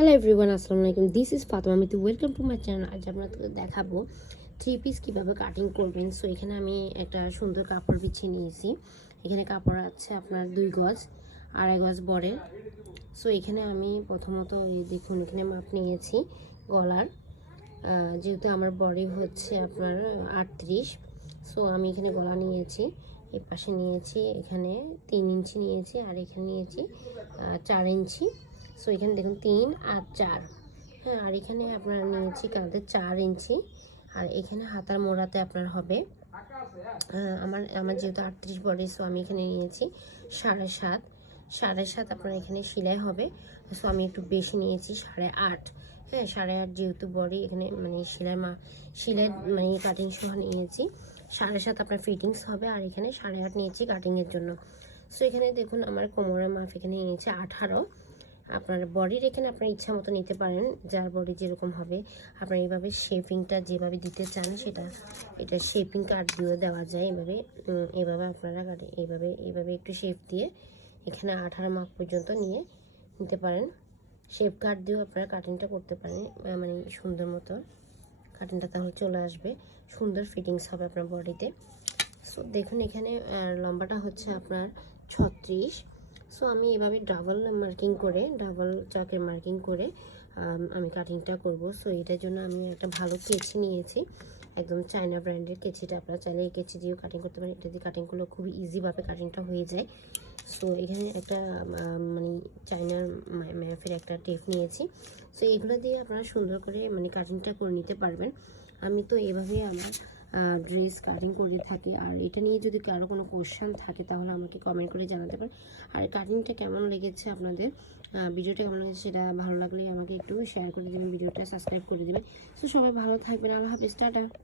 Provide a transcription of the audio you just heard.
Hello everyone, আসসালামু আলাইকুম। This is Fatema Mitu. Welcome to my channel. আজ আপনাদের দেখাবো থ্রি পিস কীভাবে কাটিং করবেন। সো এখানে আমি একটা সুন্দর কাপড় বিছিয়ে নিয়েছি। এখানে কাপড় আছে আপনার 2 গজ, 2.5 গজ বরের। সো এখানে আমি প্রথমত এই দেখুন এখানে মাপ নিয়েছি গলার, যেহেতু আমার বডি হচ্ছে আপনার 38। সো আমি এখানে গলা নিয়েছি, এই পাশে নিয়েছি এখানে 3 ইঞ্চি নিয়েছি, আর এখানে নিয়েছি 4 ইঞ্চি। সো এখানে দেখুন 3 আর 4, হ্যাঁ। আর এখানে আপনার নিয়েছি কাঁধে 4 ইঞ্চি, আর এখানে হাতার মোড়াতে আপনার হবে আমার যেহেতু 38 বডি, সো আমি এখানে নিয়েছি 7.5 আপনার এখানে সেলাই হবে। সো আমি একটু বেশি নিয়েছি 8.5, হ্যাঁ। 8.5 যেহেতু বডি, এখানে মানে সেলাই মানে কাটিং সহ নিয়েছি 7.5 আপনার ফিটিংস হবে, আর এখানে 8.5 নিয়েছি কাটিংয়ের জন্য। সো এখানে দেখুন আমার কোমরের মাপ এখানে নিয়েছে 18। আপনার বডির এখানে আপনার ইচ্ছা মতো নিতে পারেন, যার বডি যেরকম হবে। আপনার এইভাবে শেপিংটা যেভাবে দিতে চান এটা শেপিং কাট দিয়েও দেওয়া যায়। এইভাবে আপনারা এইভাবে একটু শেপ দিয়ে এখানে 18 মাপ পর্যন্ত নিতে পারেন। শেপ কাট দিয়েও আপনারা কাটিংটা করতে পারেন, মানে সুন্দর মতো কাটিংটা তাহলে চলে আসবে, সুন্দর ফিটিংস হবে আপনার বডিতে। সো দেখুন এখানে লম্বাটা হচ্ছে আপনার 36। সো আমি এভাবে ডাবল চাকের মার্কিং করে আমি কাটিংটা করব। সো এটার জন্য আমি একটা ভালো কেচি নিয়েছি, একদম চায়না ব্র্যান্ডের কেচিটা। আপনারা চাইলে এই কেচি দিয়েও কাটিং করতে পারেন, এটা দিয়ে কাটিং করলে খুবই ইজিভাবে কাটিংটা হয়ে যায়। সো এখানে একটা মানে চায়নার ম্যাফের একটা টেপ নিয়েছি। সো এগুলো দিয়ে আপনারা সুন্দর করে মানে কাটিংটা করে নিতে পারবেন। আমি তো এভাবেই আমার ড্রেস কাটিং করে থাকি। আর এটা নিয়ে যদি কারো কোনো কোশ্চেন থাকে তাহলে আমাকে কমেন্ট করে জানাতে পারেন। আর কাটিংটা কেমন লেগেছে আপনাদের, ভিডিওটা কেমন লেগেছে সেটা ভালো লাগলে আমাকে একটু শেয়ার করে দেবেন, ভিডিওটা সাবস্ক্রাইব করে দেবেন। সো সবাই ভালো থাকবেন। আল্লাহ হাফেজ, টাটা।